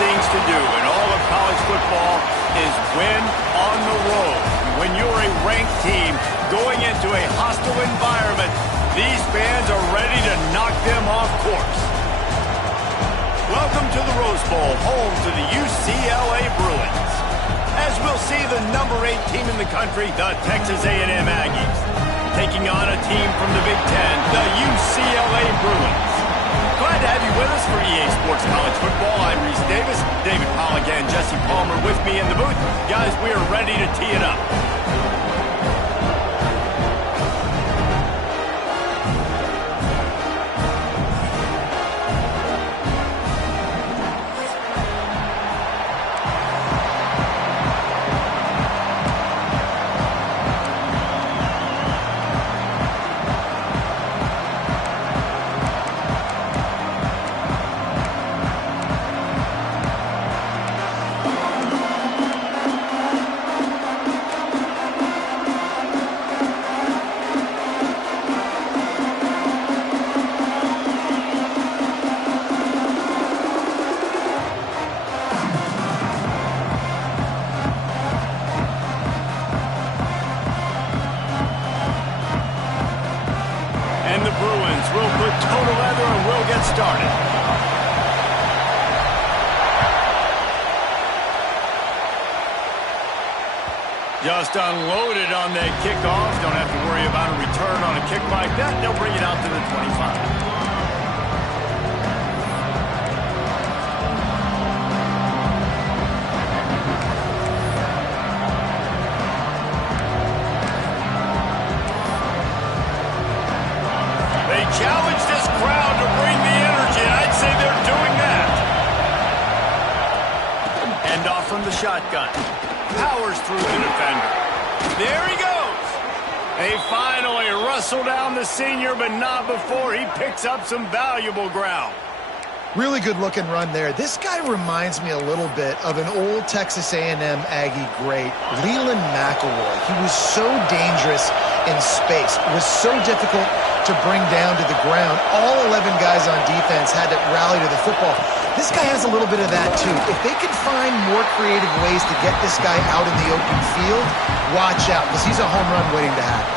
things to do in all of college football is win on the road. When you're a ranked team going into a hostile environment, these fans are ready to knock them off course. Welcome to the Rose Bowl, home to the UCLA Bruins. As we'll see the number 8 team in the country, the Texas A&M Aggies, taking on a team from the Big Ten, the UCLA Bruins. Glad to have you with us for EA Sports College Football. I'm Reese Davis, David Pollock and Jesse Palmer with me in the booth. Guys, we are ready to tee it up. And the Bruins will put total leather and we'll get started. Just unloaded on the kickoff. Don't have to worry about a return on a kick like that. They'll bring it out to the 25. Challenge this crowd to bring the energy, and I'd say they're doing that. End off from the shotgun. Powers through the defender. There he goes. They finally wrestle down the senior, but not before he picks up some valuable ground. Really good looking run there. This guy reminds me a little bit of an old Texas A&M Aggie great, Leland McElroy. He was so dangerous in space. It was so difficult to bring down to the ground. All 11 guys on defense had to rally to the football. This guy has a little bit of that too. If they can find more creative ways to get this guy out in the open field, watch out, because he's a home run waiting to happen.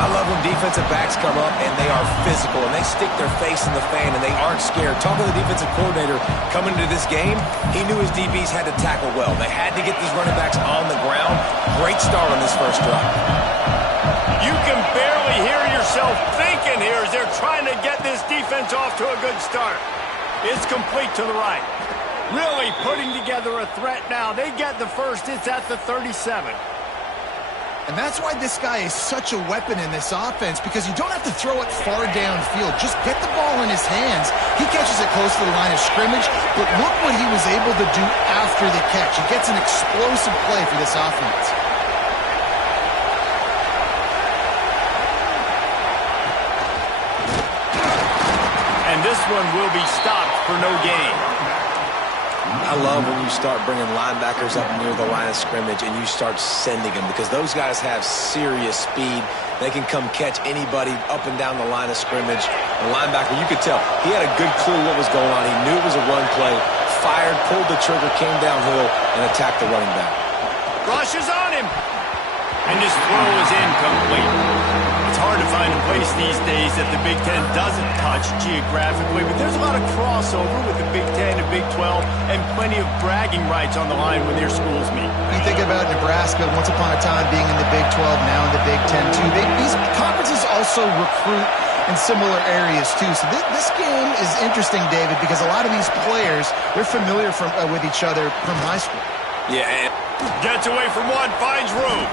I love when defensive backs come up and they are physical and they stick their face in the fan and they aren't scared. Talking to the defensive coordinator coming into this game, he knew his DBs had to tackle well. They had to get these running backs on the ground. Great start on this first drive. You can barely hear yourself thinking here as they're trying to get this defense off to a good start. It's complete to the right. Really putting together a threat now. They get the first. It's at the 37. And that's why this guy is such a weapon in this offense, because you don't have to throw it far downfield. Just get the ball in his hands. He catches it close to the line of scrimmage, but look what he was able to do after the catch. He gets an explosive play for this offense. And this one will be stopped for no gain. I love when you start bringing linebackers up near the line of scrimmage and you start sending them, because those guys have serious speed. They can come catch anybody up and down the line of scrimmage. The linebacker, you could tell, he had a good clue what was going on. He knew it was a run play, fired, pulled the trigger, came downhill, and attacked the running back. Rushes on him. And this throw is incomplete. It's hard to find a place these days that the Big Ten doesn't touch geographically, but there's a lot of crossover with the Big Ten and Big 12 and plenty of bragging rights on the line when their schools meet. You think about Nebraska once upon a time being in the Big 12, now in the Big 10 too. These conferences also recruit in similar areas too. So this game is interesting, David, because a lot of these players, they're familiar with each other from high school. Yeah, and gets away from one, finds room.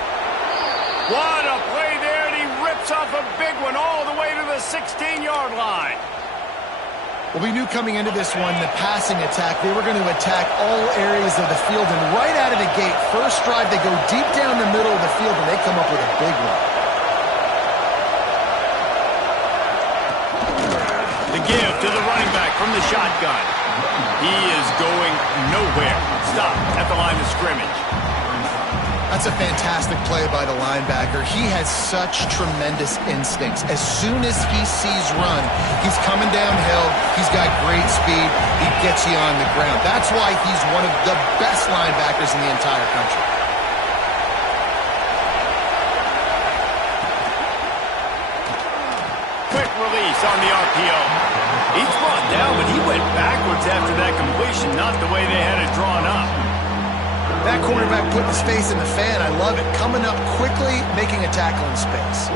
What a play there, and he rips off a big one all the way to the 16-yard line. Well, we knew coming into this one, the passing attack, they were going to attack all areas of the field, and right out of the gate, first drive, they go deep down the middle of the field, and they come up with a big one. The give to the running back from the shotgun. He is going nowhere. Stop at the line of scrimmage. That's a fantastic play by the linebacker. He has such tremendous instincts. As soon as he sees run, he's coming downhill. He's got great speed. He gets you on the ground. That's why he's one of the best linebackers in the entire country. Quick release on the RPO. He's brought down, but he went backwards after that completion, not the way they had it drawn up. That quarterback putting his face in the fan, I love it. Coming up quickly, making a tackle in space.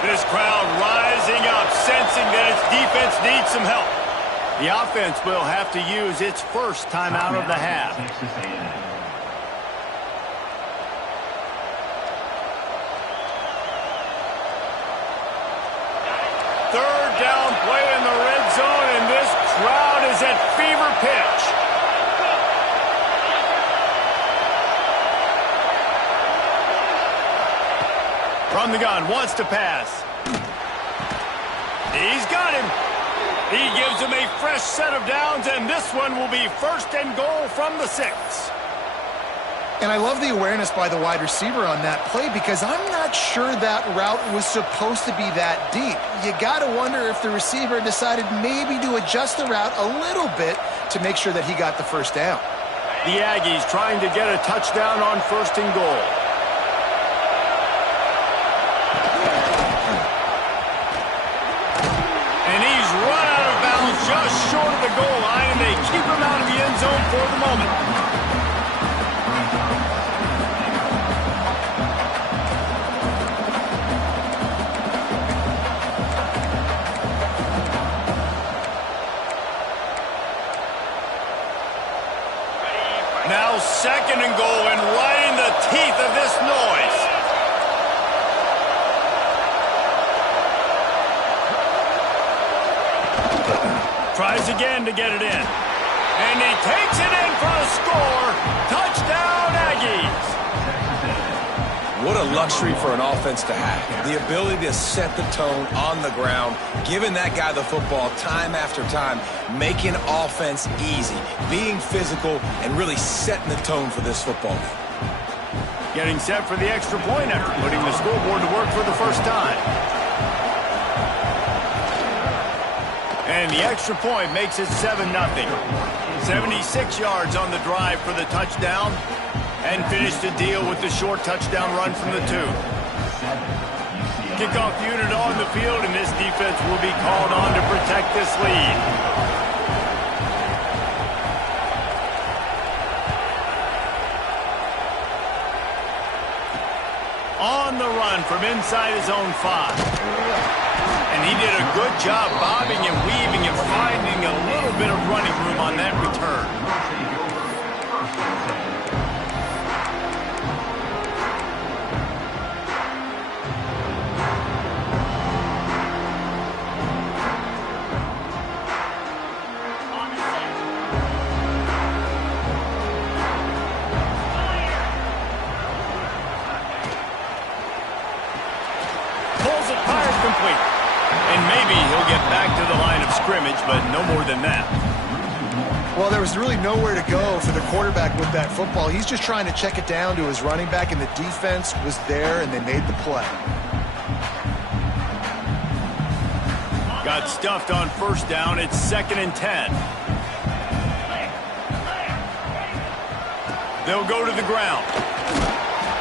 This crowd rising up, sensing that its defense needs some help. The offense will have to use its first timeout of the half. Third down play in the red zone, and this crowd is at fever pitch. From the gun, wants to pass. He's got him. He gives him a fresh set of downs, and this one will be first and goal from the 6. And I love the awareness by the wide receiver on that play because I'm not sure that route was supposed to be that deep. You got to wonder if the receiver decided maybe to adjust the route a little bit to make sure that he got the first down. The Aggies trying to get a touchdown on first and goal. And he's run out of bounds just short of the goal line, and they keep him out of the end zone for the moment. Now second and goal, and right in the teeth of this noise. Tries again to get it in. And he takes it in for a score. Touchdown, Aggies. What a luxury for an offense to have. The ability to set the tone on the ground, giving that guy the football time after time, making offense easy, being physical, and really setting the tone for this football game. Getting set for the extra point effort, putting the scoreboard to work for the first time. And the extra point makes it 7-0. 76 yards on the drive for the touchdown. And finish the deal with the short touchdown run from the 2. Kickoff unit on the field, and this defense will be called on to protect this lead. On the run from inside his own 5. And he did a good job bobbing and weaving and finding a little bit of running room on that return. Complete. And maybe he'll get back to the line of scrimmage, but no more than that. Well, there was really nowhere to go for the quarterback with that football. He's just trying to check it down to his running back, and the defense was there, and they made the play. Got stuffed on first down. It's 2nd and 10. They'll go to the ground.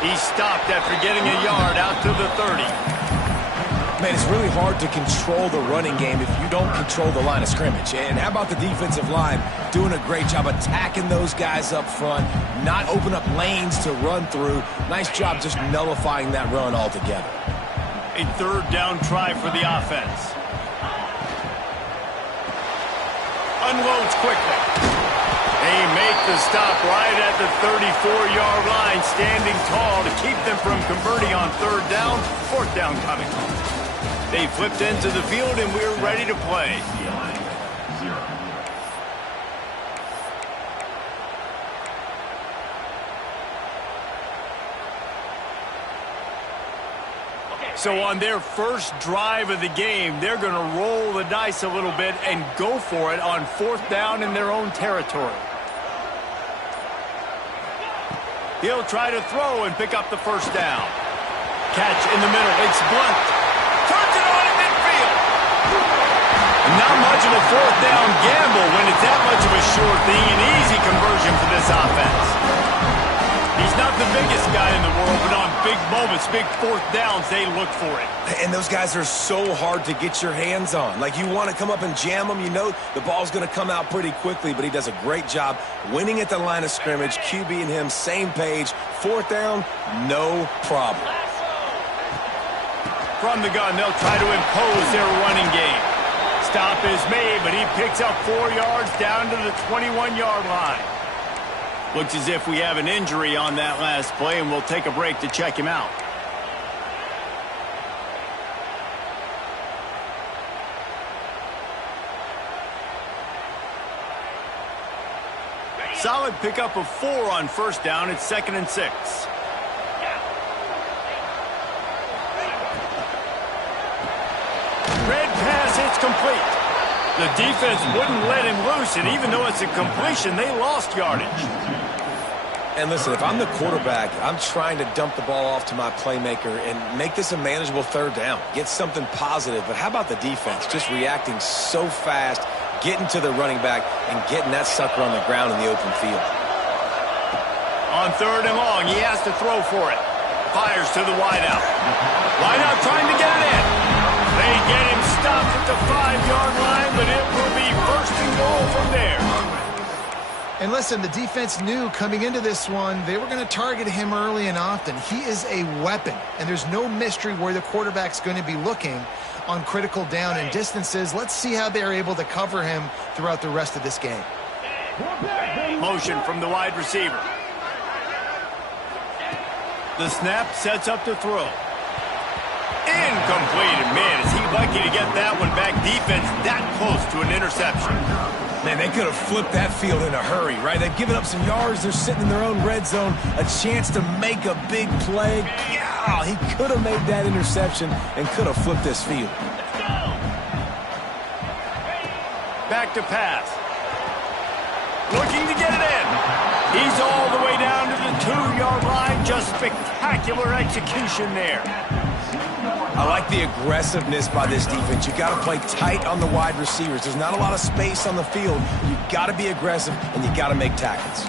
He stopped after getting a yard out to the 30. Man, it's really hard to control the running game if you don't control the line of scrimmage. And how about the defensive line doing a great job attacking those guys up front, not open up lanes to run through. Nice job just nullifying that run altogether. A third down try for the offense. Unloads quickly. They make the stop right at the 34-yard line, standing tall to keep them from converting on third down. Fourth down coming. They flipped into the field, and we're ready to play. So on their first drive of the game, they're going to roll the dice a little bit and go for it on 4th down in their own territory. He'll try to throw and pick up the first down. Catch in the middle. It's Blunt. Turns it on in midfield. Not much of a 4th down gamble when it's that much of a sure thing. An easy conversion for this offense. He's not the biggest guy in the world, but on big moments, big 4th downs, they look for it. And those guys are so hard to get your hands on. Like, you want to come up and jam them. You know the ball's going to come out pretty quickly, but he does a great job winning at the line of scrimmage. QB and him, same page. 4th down, no problem. From the gun, they'll try to impose their running game. Stop is made, but he picks up 4 yards down to the 21-yard line. Looks as if we have an injury on that last play, and we'll take a break to check him out. Solid pickup of 4 on 1st down. It's 2nd and 6. Red pass, it's complete. The defense wouldn't let him loose, and even though it's a completion, they lost yardage. And listen, if I'm the quarterback, I'm trying to dump the ball off to my playmaker and make this a manageable 3rd down. Get something positive. But how about the defense? Just reacting so fast, getting to the running back, and getting that sucker on the ground in the open field. On 3rd and long, he has to throw for it. Fires to the wideout. Wideout trying to get it in. They get him stopped at the 5-yard line, but it will be 1st and goal from there. And listen, the defense knew coming into this one, they were going to target him early and often. He is a weapon, and there's no mystery where the quarterback's going to be looking on critical down and distances. Let's see how they're able to cover him throughout the rest of this game. Motion from the wide receiver. The snap sets up to throw. Incomplete. And man, is he lucky to get that one back. Defense that close to an interception. Man, they could have flipped that field in a hurry, right? They've given up some yards. They're sitting in their own red zone. A chance to make a big play. Yeah, he could have made that interception and could have flipped this field. Back to pass. Looking to get it in. He's all the way down to the 2-yard line. Just spectacular execution there. I like the aggressiveness by this defense. You got to play tight on the wide receivers. There's not a lot of space on the field. You got to be aggressive, and you got to make tackles.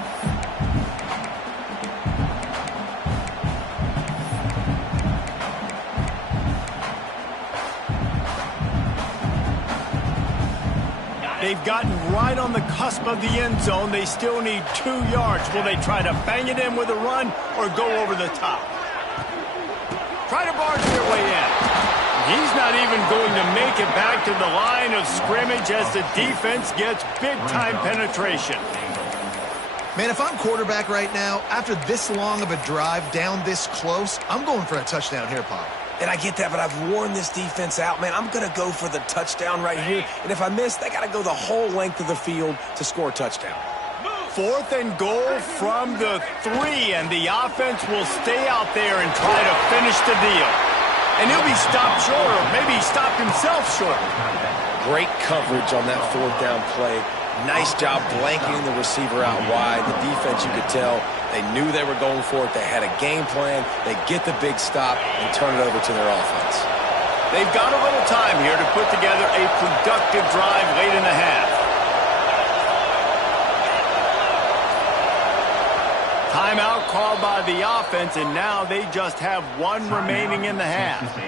They've gotten right on the cusp of the end zone. They still need 2 yards. Will they try to bang it in with a run or go over the top? Try to barge their way in. He's not even going to make it back to the line of scrimmage as the defense gets big-time penetration. Man, if I'm quarterback right now, after this long of a drive down this close, I'm going for a touchdown here, Pop. And I get that, but I've worn this defense out, man. I'm going to go for the touchdown right here. And if I miss, they got to go the whole length of the field to score a touchdown. 4th and goal from the 3, and the offense will stay out there and try to finish the deal. And he'll be stopped short, or maybe he stopped himself short. Great coverage on that 4th down play. Nice job blanketing the receiver out wide. The defense, you could tell, they knew they were going for it. They had a game plan. They get the big stop and turn it over to their offense. They've got a little time here to put together a productive drive late in the half. Timeout called by the offense, and now they just have 1 remaining in the half.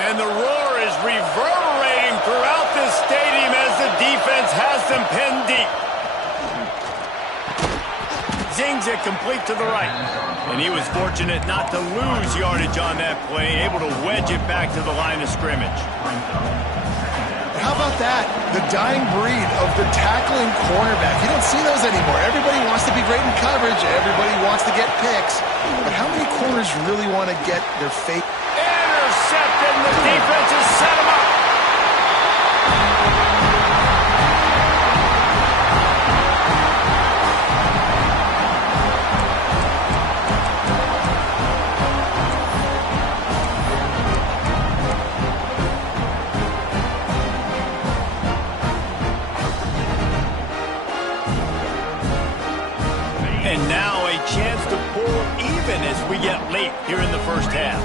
And the roar is reverberating throughout this stadium as the defense has them pinned deep. Zings it complete to the right. And he was fortunate not to lose yardage on that play, able to wedge it back to the line of scrimmage. How about that? The dying breed of the tackling cornerback. You don't see those anymore. Everybody wants to be great in coverage. Everybody wants to get picks. But how many corners really want to get their fate? Intercepted, and the defense has set him up. And now a chance to pull even as we get late here in the first half.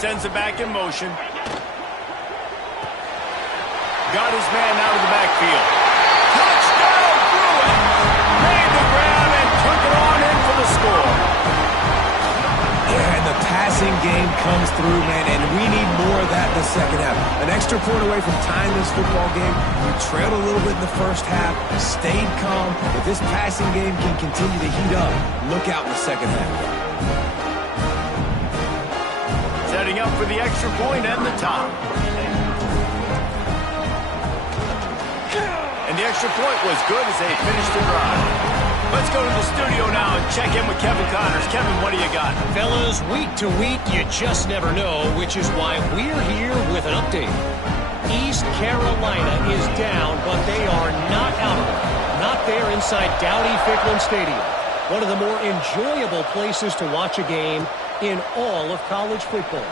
Sends it back in motion. Got his man out of the backfield. Touchdown, threw it. Made the grab and took it on in for the score. Yeah, and the passing game comes through, man, and we need more of that in the second half. An extra point away from tying this football game. We trailed a little bit in the first half, stayed calm. If this passing game can continue to heat up, look out in the second half. Setting up for the extra point and the top. And the extra point was good as they finished the drive. Let's go to the studio now and check in with Kevin Connors. Kevin, what do you got? Fellas, week to week, you just never know, which is why we're here with an update. East Carolina is down, but they are not out of it. Not there inside Dowdy-Ficklin Stadium. One of the more enjoyable places to watch a game in all of college football.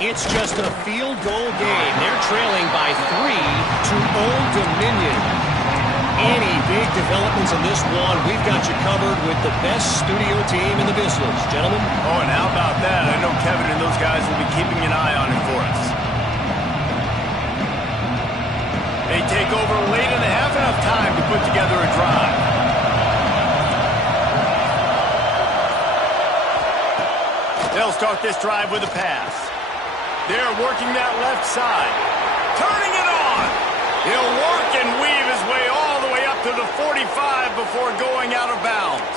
It's just a field goal game. They're trailing by 3 to Old Dominion. Any big developments in this one, we've got you covered with the best studio team in the business, gentlemen. Oh, and how about that? I know Kevin and those guys will be keeping an eye on it for us. They take over late in the half, enough time to put together a drive. They'll start this drive with a pass. They're working that left side. Turning it on. He'll work and weave his way all the way up to the 45 before going out of bounds.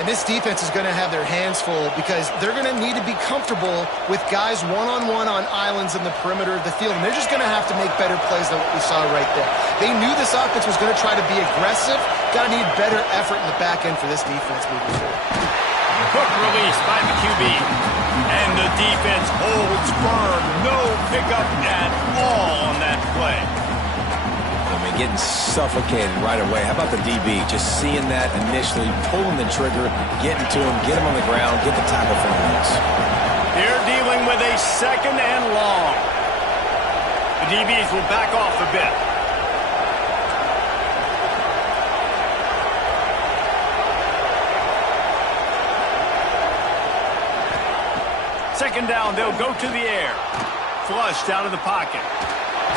And this defense is going to have their hands full because they're going to need to be comfortable with guys one-on-one on islands in the perimeter of the field. And they're just going to have to make better plays than what we saw right there. They knew this offense was going to try to be aggressive. Got to need better effort in the back end for this defense moving forward. Quick release by the QB. And the defense holds firm. No pickup at all on that play. I mean, getting suffocated right away. How about the DB? Just seeing that initially, pulling the trigger, getting to him, get him on the ground, get the tackle for him. They're dealing with a second and long. The DBs will back off a bit. Second down, they'll go to the air. Flushed out of the pocket.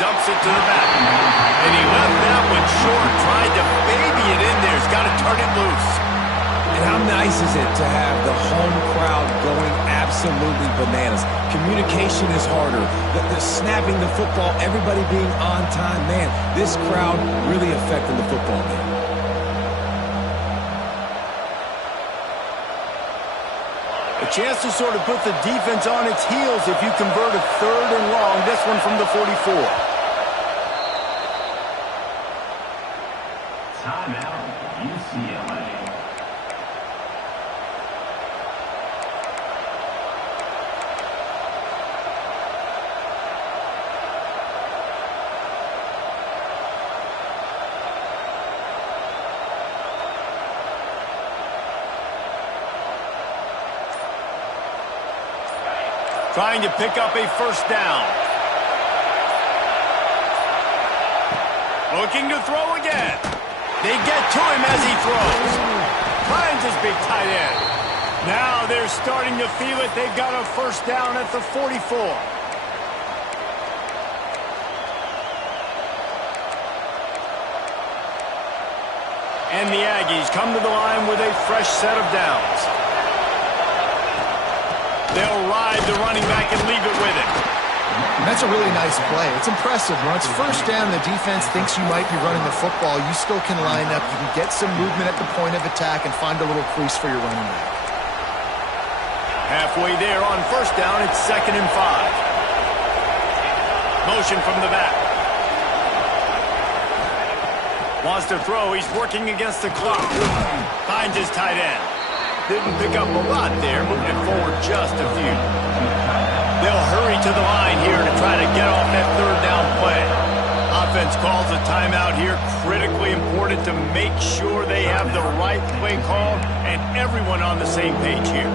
Dumps it to the back. And he left that one short. Tried to baby it in there. He's got to turn it loose. And how nice is it to have the home crowd going absolutely bananas? Communication is harder. The snapping the football, everybody being on time. Man, this crowd really affecting the football game. A chance to sort of put the defense on its heels if you convert a third and long. This one from the 44. Timeout, UCLA. Trying to pick up a first down. Looking to throw again. They get to him as he throws. Finds his big tight end. Now they're starting to feel it. They've got a first down at the 44. And the Aggies come to the line with a fresh set of downs. They'll ride the running back and leave it with it. And that's a really nice play. It's impressive. When it's first down, the defense thinks you might be running the football. You still can line up. You can get some movement at the point of attack and find a little crease for your running back. Halfway there on first down, it's 2nd and 5. motion from the back. Wants to throw. He's working against the clock. Finds his tight end. Didn't pick up a lot there, moving it forward just a few. They'll hurry to the line here to try to get off that third down play. Offense calls a timeout here. Critically important to make sure they have the right play call and everyone on the same page here.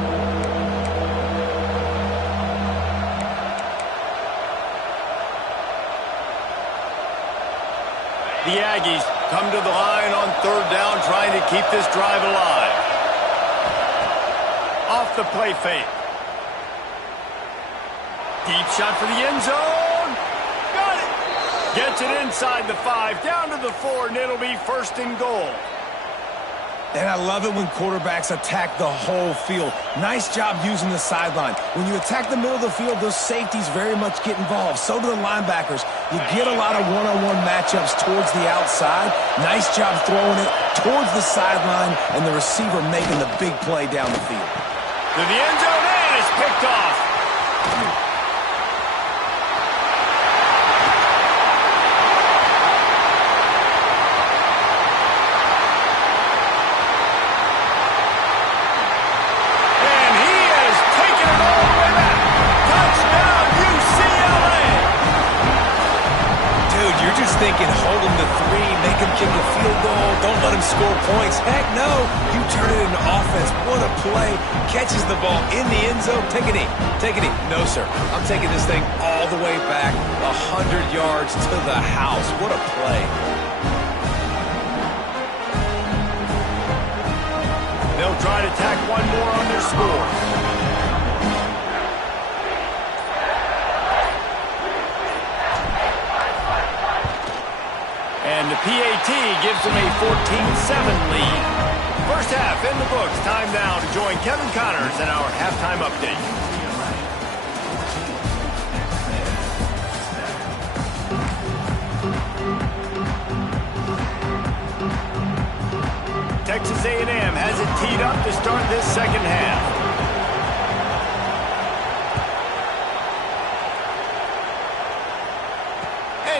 The Aggies come to the line on third down, trying to keep this drive alive. Off the play fake. Deep shot for the end zone. Got it. Gets it inside the 5, down to the 4, and it'll be first and goal. And I love it when quarterbacks attack the whole field. Nice job using the sideline. When you attack the middle of the field, those safeties very much get involved. So do the linebackers. You get a lot of one-on-one matchups towards the outside. Nice job throwing it towards the sideline, and the receiver making the big play down the field. To the end zone, and it's picked off. Thinking, hold him to 3, make him kick a field goal, don't let him score points. Heck no, you turn it into offense. What a play. Catches the ball in the end zone. Take a knee. Take a knee. No, sir. I'm taking this thing all the way back 100 yards to the house. What a play. They'll try to tack one more on their score. And the PAT gives them a 14-7 lead. First half in the books. Time now to join Kevin Connors in our halftime update. Texas A&M has it teed up to start this second half.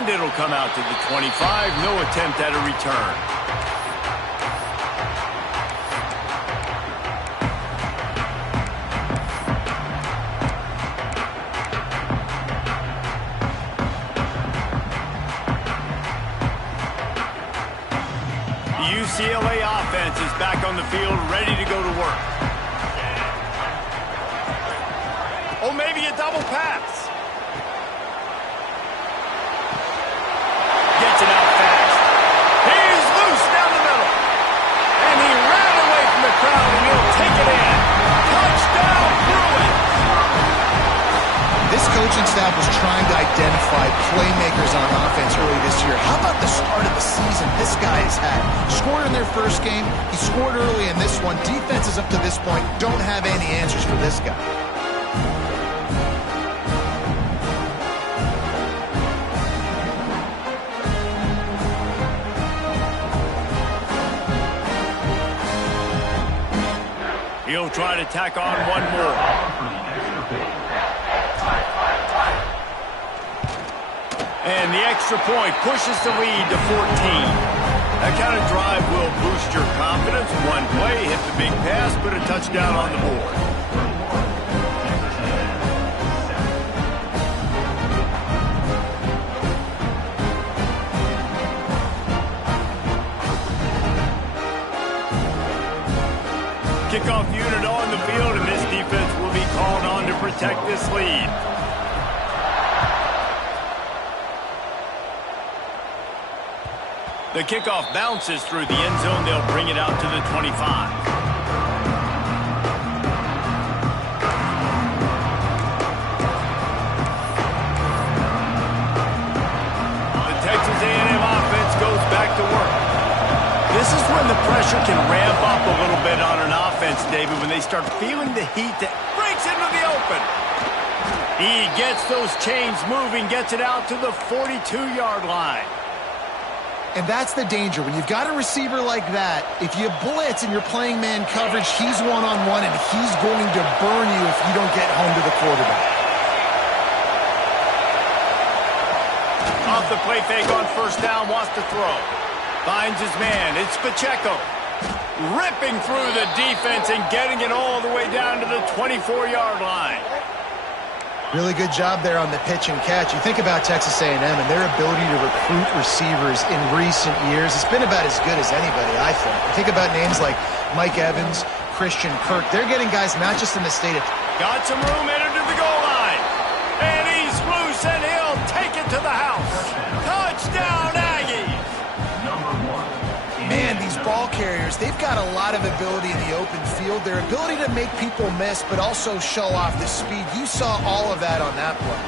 And it'll come out to the 25. No attempt at a return. The UCLA offense is back on the field, ready to go to work. Oh, maybe a double pass. Gets it out fast. He's loose down the middle. And he ran away from the crowd, and he'll take it in. Touchdown, Bruins! This coaching staff was trying to identify playmakers on offense early this year. How about the start of the season this guy has had? Scored in their first game. He scored early in this one. Defenses up to this point don't have any answers for this guy. He'll try to tack on one more. And the extra point pushes the lead to 14. That kind of drive will boost your confidence. One play, hit the big pass, put a touchdown on the board. Kickoff unit on the field, and this defense will be called on to protect this lead. The kickoff bounces through the end zone. They'll bring it out to the 25. The Texas A&M offense goes back to work. This is when the pressure can ramp up a little bit on an offense, David, when they start feeling the heat that breaks into the open. He gets those chains moving, gets it out to the 42-yard line. And that's the danger. When you've got a receiver like that, if you blitz and you're playing man coverage, he's one-on-one, and he's going to burn you if you don't get home to the quarterback. off the play fake on first down, wants to throw. Finds his man. It's Pacheco. Ripping through the defense and getting it all the way down to the 24-yard line. Really good job there on the pitch and catch. You think about Texas A&M and their ability to recruit receivers in recent years. It's been about as good as anybody, I think. I think about names like Mike Evans, Christian Kirk. They're getting guys not just in the state of... Got some room headed to the goal line. And he's loose and he'll take it to the house. Touchdown, Aggies! Man, these ball carriers, they've got a lot of ability in the open field. Their ability to make people miss, but also show off the speed. You saw all of that on that play.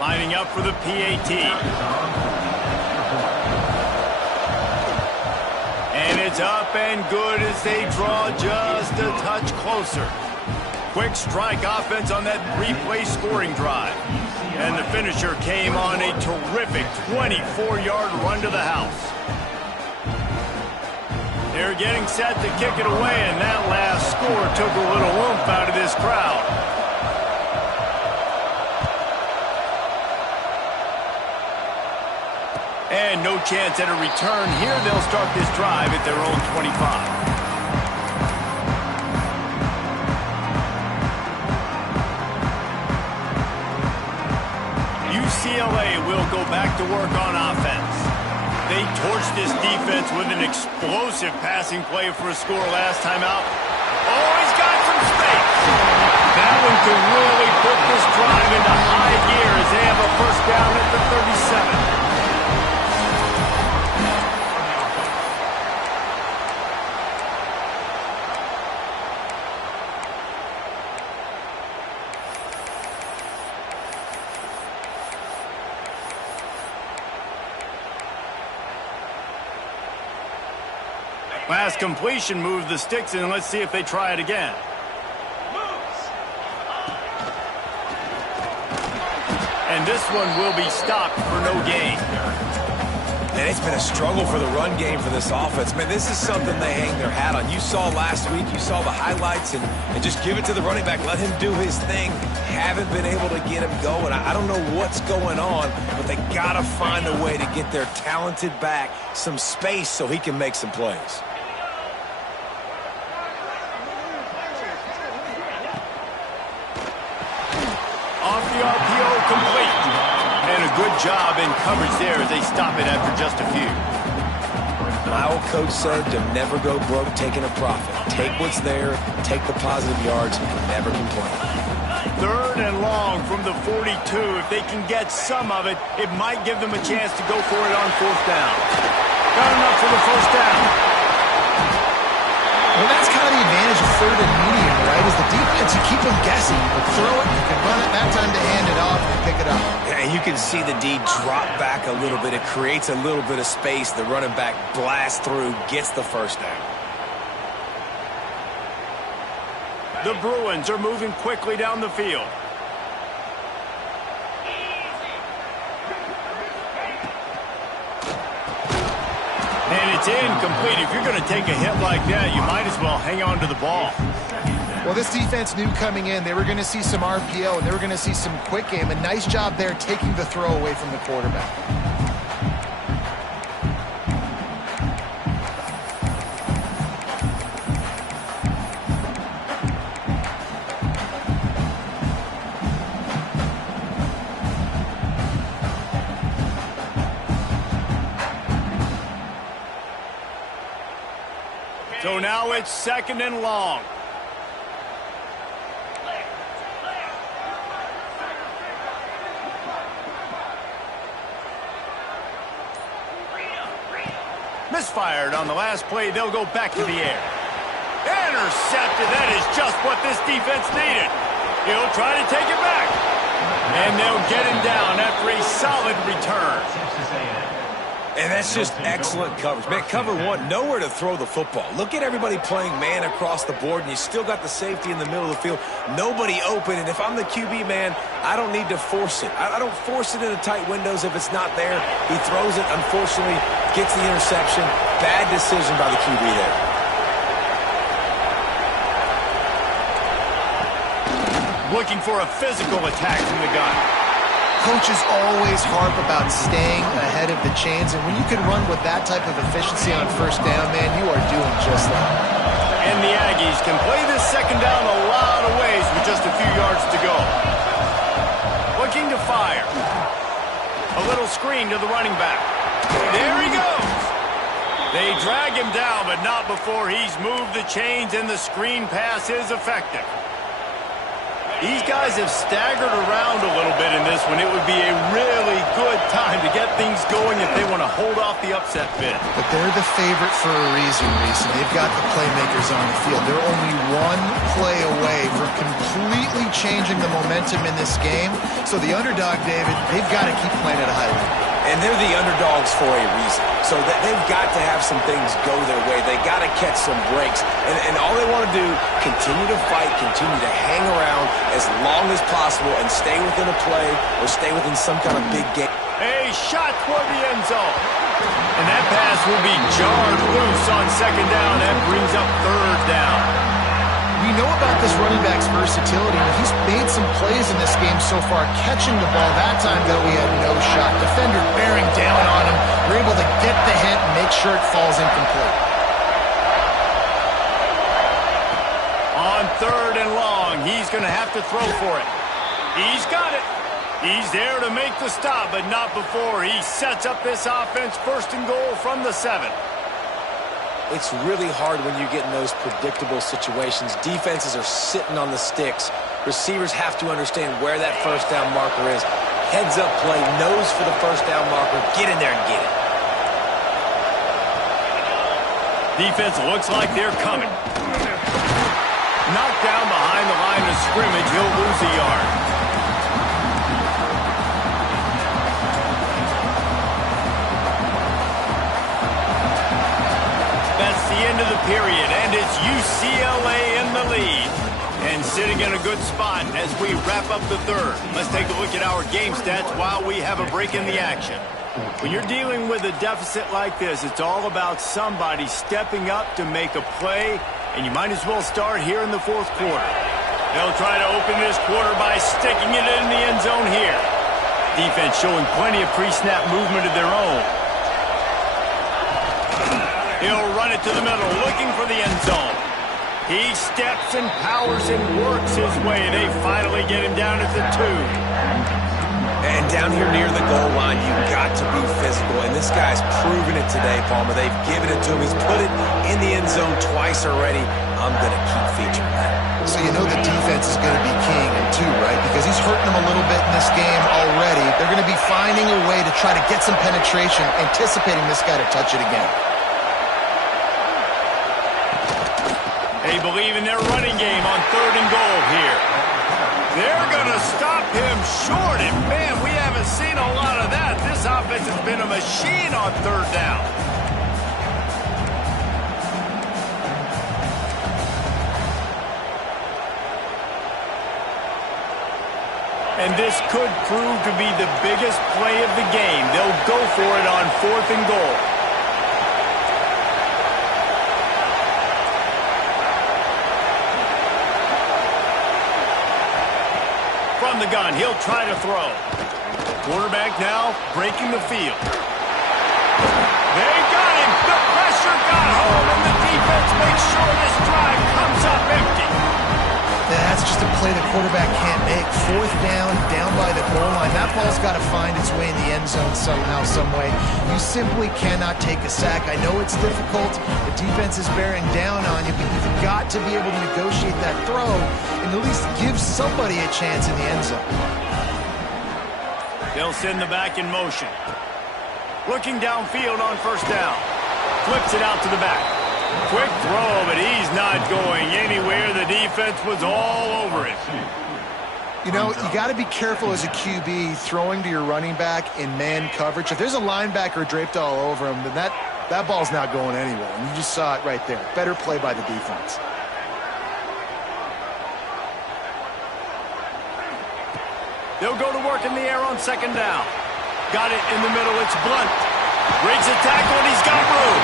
Lining up for the PAT. And it's up and good as they draw just a touch closer. Quick strike offense on that three-play scoring drive. And the finisher came on a terrific 24-yard run to the house. They're getting set to kick it away, and that last score took a little oomph out of this crowd. And no chance at a return here. They'll start this drive at their own 25. UCLA will go back to work on offense. They torched this defense with an explosive passing play for a score last time out. Oh, he's got some space. That one could really put this drive into high gear as they have a first down at the 37. Last completion moved the sticks in. Let's see if they try it again. And this one will be stopped for no gain. And it's been a struggle for the run game for this offense. Man, this is something they hang their hat on. You saw last week, you saw the highlights, and just give it to the running back. Let him do his thing. Haven't been able to get him going. I don't know what's going on, but they got to find a way to get their talented back some space so he can make some plays. Off the RPO, complete. And a good job in coverage there as they stop it after just a few. My old coach said to never go broke taking a profit. Take what's there, take the positive yards, and never complain. 3rd and long from the 42. If they can get some of it, it might give them a chance to go for it on 4th down. Got enough for the first down. Well, that's kind of the advantage of 3rd and medium, right? Is the defense, you keep them guessing. You can throw it, you can run it, that time to hand it off and pick it up. Yeah, you can see the D drop back a little bit. It creates a little bit of space. The running back blasts through, gets the first down. The Bruins are moving quickly down the field. And it's incomplete. If you're going to take a hit like that, you might as well hang on to the ball. Well, this defense knew coming in they were going to see some RPO and they were going to see some quick game. A nice job there taking the throw away from the quarterback. So now it's 2nd and long. Misfired on the last play. They'll go back to the air. Intercepted. That is just what this defense needed. He'll try to take it back. And they'll get him down after a solid return. And that's just excellent coverage. Man, cover one, nowhere to throw the football. Look at everybody playing man across the board, and you still got the safety in the middle of the field. Nobody open, and if I'm the QB, man, I don't need to force it. I don't force it into tight windows if it's not there. He throws it, unfortunately, gets the interception. Bad decision by the QB there. looking for a physical attack from the gun. Coaches always harp about staying ahead of the chains, and when you can run with that type of efficiency on first down, man, you are doing just that. And the Aggies can play this second down a lot of ways with just a few yards to go. Looking to fire. A little screen to the running back. There he goes. They drag him down, but not before he's moved the chains and the screen pass is effective. These guys have staggered around a little bit in this one. It would be a really good time to get things going if they want to hold off the upset bid. But they're the favorite for a reason, Reese, and they've got the playmakers on the field. They're only one play away from completely changing the momentum in this game. So the underdog, David, they've got to keep playing at a high level. And they're the underdogs for a reason. So that they've got to have some things go their way. They got to catch some breaks. And all they want to do, continue to fight, continue to hang around as long as possible and stay within a play or stay within some kind of big game. A shot toward the end zone. And that pass will be jarred loose on second down. That brings up third down. We know about this running back's versatility, and he's made some plays in this game so far, catching the ball. That time, though, he had no shot. Defender bearing down on him. They're able to get the hit and make sure it falls incomplete. On third and long, he's going to have to throw for it. He's got it. He's there to make the stop, but not before he sets up this offense first and goal from the 7. It's really hard when you get in those predictable situations. Defenses are sitting on the sticks. Receivers have to understand where that first down marker is. Heads up play, nose for the first down marker. Get in there and get it. Defense looks like they're coming. Knocked down behind the line of scrimmage. He'll lose a yard. That's the end of the period, and it's UCLA in the lead. And sitting in a good spot as we wrap up the third. Let's take a look at our game stats while we have a break in the action. When you're dealing with a deficit like this, it's all about somebody stepping up to make a play, and you might as well start here in the fourth quarter. They'll try to open this quarter by sticking it in the end zone here. Defense showing plenty of pre-snap movement of their own. He'll run it to the middle, looking for the end zone. He steps and powers and works his way. They finally get him down at the 2. And down here near the goal line, you've got to be physical. And this guy's proven it today, Palmer. They've given it to him. He's put it in the end zone twice already. I'm going to keep featuring that. So you know the defense is going to be keying him too, right? Because he's hurting them a little bit in this game already. They're going to be finding a way to try to get some penetration, anticipating this guy to touch it again. They believe in their running game on third and goal here. They're going to stop him short, and man, we haven't seen a lot of that. This offense has been a machine on third down. And this could prove to be the biggest play of the game. They'll go for it on fourth and goal. From the gun, he'll try to throw. Quarterback now breaking the field. They got him. The pressure got home, and the defense makes sure this drive comes up empty. That's just a play the quarterback can't make. Fourth down, down by the goal line. That ball's got to find its way in the end zone somehow, some way. You simply cannot take a sack. I know it's difficult. The defense is bearing down on you, but you've got to be able to negotiate that throw and at least give somebody a chance in the end zone. They'll send the back in motion. Looking downfield on first down. Flips it out to the back. Quick throw, but he's not going anywhere. The defense was all over it. You know, you got to be careful as a QB throwing to your running back in man coverage. If there's a linebacker draped all over him, then that ball's not going anywhere. And you just saw it right there. Better play by the defense. They'll go to work in the air on second down. Got it in the middle. It's Blunt. Breaks a tackle, and he's got room.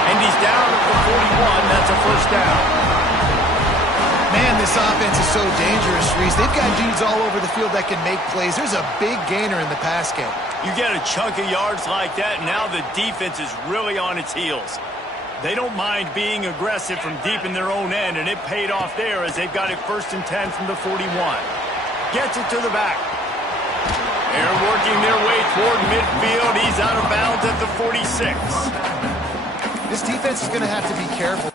And he's down at the 41. That's a first down. Man, this offense is so dangerous, Reese. They've got dudes all over the field that can make plays. There's a big gainer in the pass game. You get a chunk of yards like that, and now the defense is really on its heels. They don't mind being aggressive from deep in their own end, and it paid off there as they've got it 1st and 10 from the 41. Gets it to the back. They're working their way toward midfield. He's out of bounds at the 46. This defense is going to have to be careful.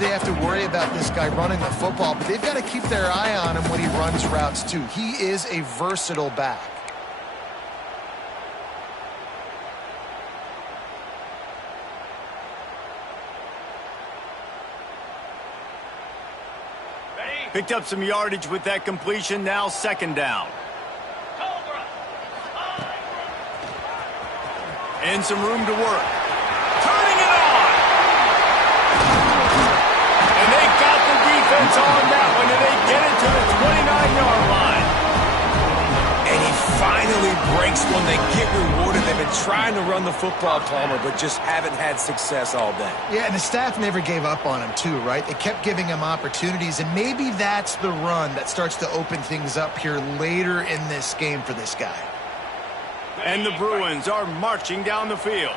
They have to worry about this guy running the football, but they've got to keep their eye on him when he runs routes too. He is a versatile back. Picked up some yardage with that completion. Now 2nd down. And some room to work. Turning it on! And they got the defense on that one, and they get it to the 29-yard line. And he finally breaks one. They get rewarded. They've been trying to run the football, Palmer, but just haven't had success all day. Yeah, and the staff never gave up on him too, right? They kept giving him opportunities, and maybe that's the run that starts to open things up here later in this game for this guy. And the Bruins are marching down the field.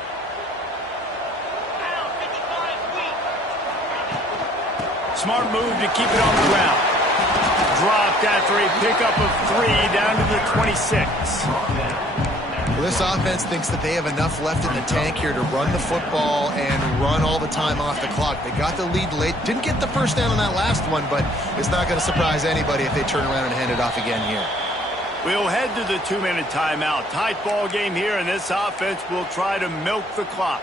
Smart move to keep it on the ground. Dropped after a pickup of 3 down to the 26. Well, this offense thinks that they have enough left in the tank here to run the football and run all the time off the clock. They got the lead late. Didn't get the first down on that last one, but it's not going to surprise anybody if they turn around and hand it off again here. We'll head to the 2-minute timeout. Tight ball game here, and this offense will try to milk the clock.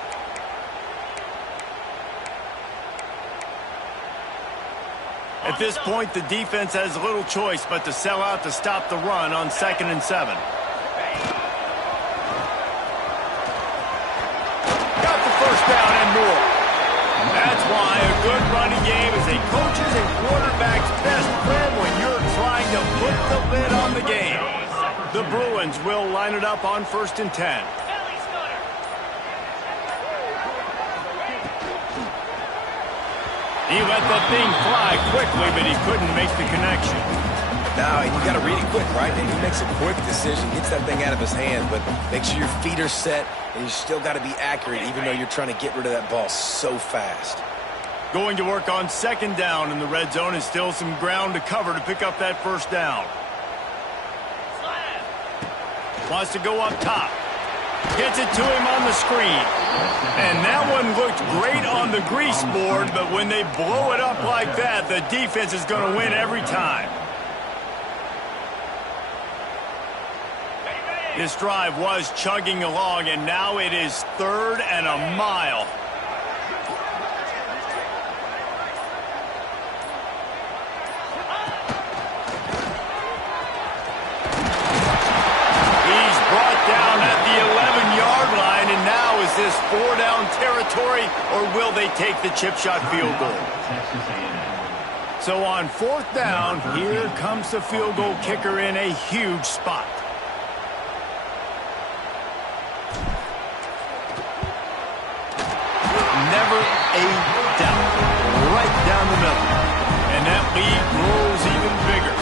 At this point, the defense has little choice but to sell out to stop the run on 2nd and 7. Got the first down and more. That's why a good running game is a coach's and quarterback's best friend when you're trying to put the lid on the game. The Bruins will line it up on 1st and 10. He let that thing fly quickly, but he couldn't make the connection. Now, you got to read it quick, right? And he makes a quick decision, gets that thing out of his hand, but make sure your feet are set, and you still got to be accurate, even though you're trying to get rid of that ball so fast. Going to work on 2nd down in the red zone, and still some ground to cover to pick up that 1st down. Wants to go up top. Gets it to him on the screen. And that one looked great on the grease board, but when they blow it up like that, the defense is going to win every time. This drive was chugging along, and now it is 3rd and a mile. Down at the 11-yard line, and now is this 4-down territory, or will they take the chip shot field goal? So on 4th down, here comes the field goal kicker in a huge spot. Never a doubt. Right down the middle. And that lead grows even bigger.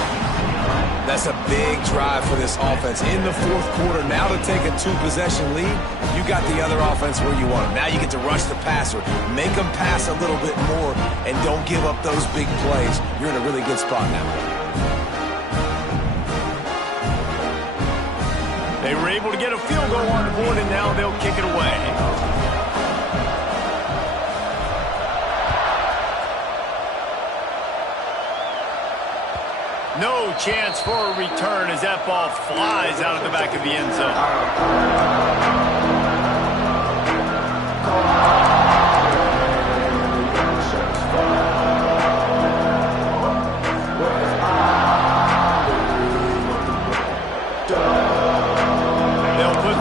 That's a big drive for this offense in the 4th quarter. Now to take a 2-possession lead, you got the other offense where you want them. Now you get to rush the passer, make them pass a little bit more, and don't give up those big plays. You're in a really good spot now. They were able to get a field goal on the board, and now they'll kick it away. No chance for a return as that ball flies out of the back of the end zone.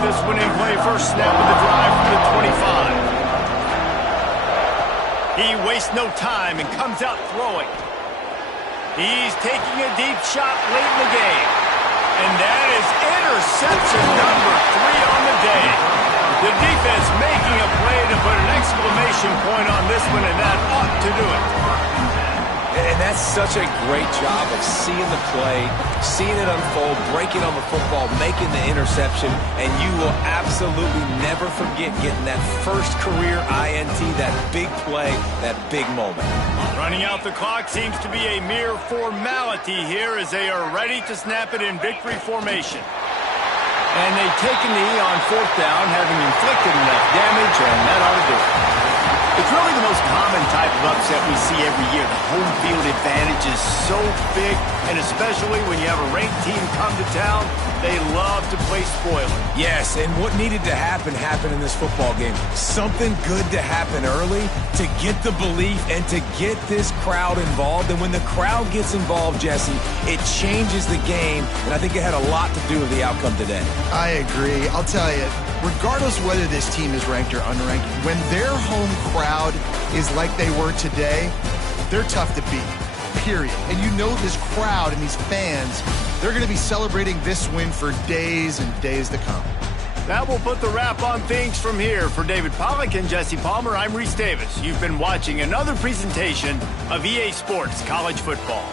this winning play. First snap of the drive from the 25. He wastes no time and comes out throwing. He's taking a deep shot late in the game. And that is interception number 3 on the day. The defense making a play to put an exclamation point on this one, and that ought to do it. And that's such a great job of seeing the play, seeing it unfold, breaking on the football, making the interception, and you will absolutely never forget getting that first career INT, that big play, that big moment. Running out the clock seems to be a mere formality here as they are ready to snap it in victory formation. And they take a knee on 4th down, having inflicted enough damage, and that ought to do it. It's really the most common type of upset we see every year. The home field advantage is so big, and especially when you have a ranked team come to town, they love to play spoiler. Yes, and what needed to happen happened in this football game. Something good to happen early to get the belief and to get this crowd involved. And when the crowd gets involved, Jesse, it changes the game, and I think it had a lot to do with the outcome today. I agree. I'll tell you, regardless whether this team is ranked or unranked, when their home crowd is like they were today, they're tough to beat, period. And you know this crowd and these fans, they're going to be celebrating this win for days and days to come. That will put the wrap on things from here. For David Pollack and Jesse Palmer, I'm Reese Davis. You've been watching another presentation of EA Sports College Football.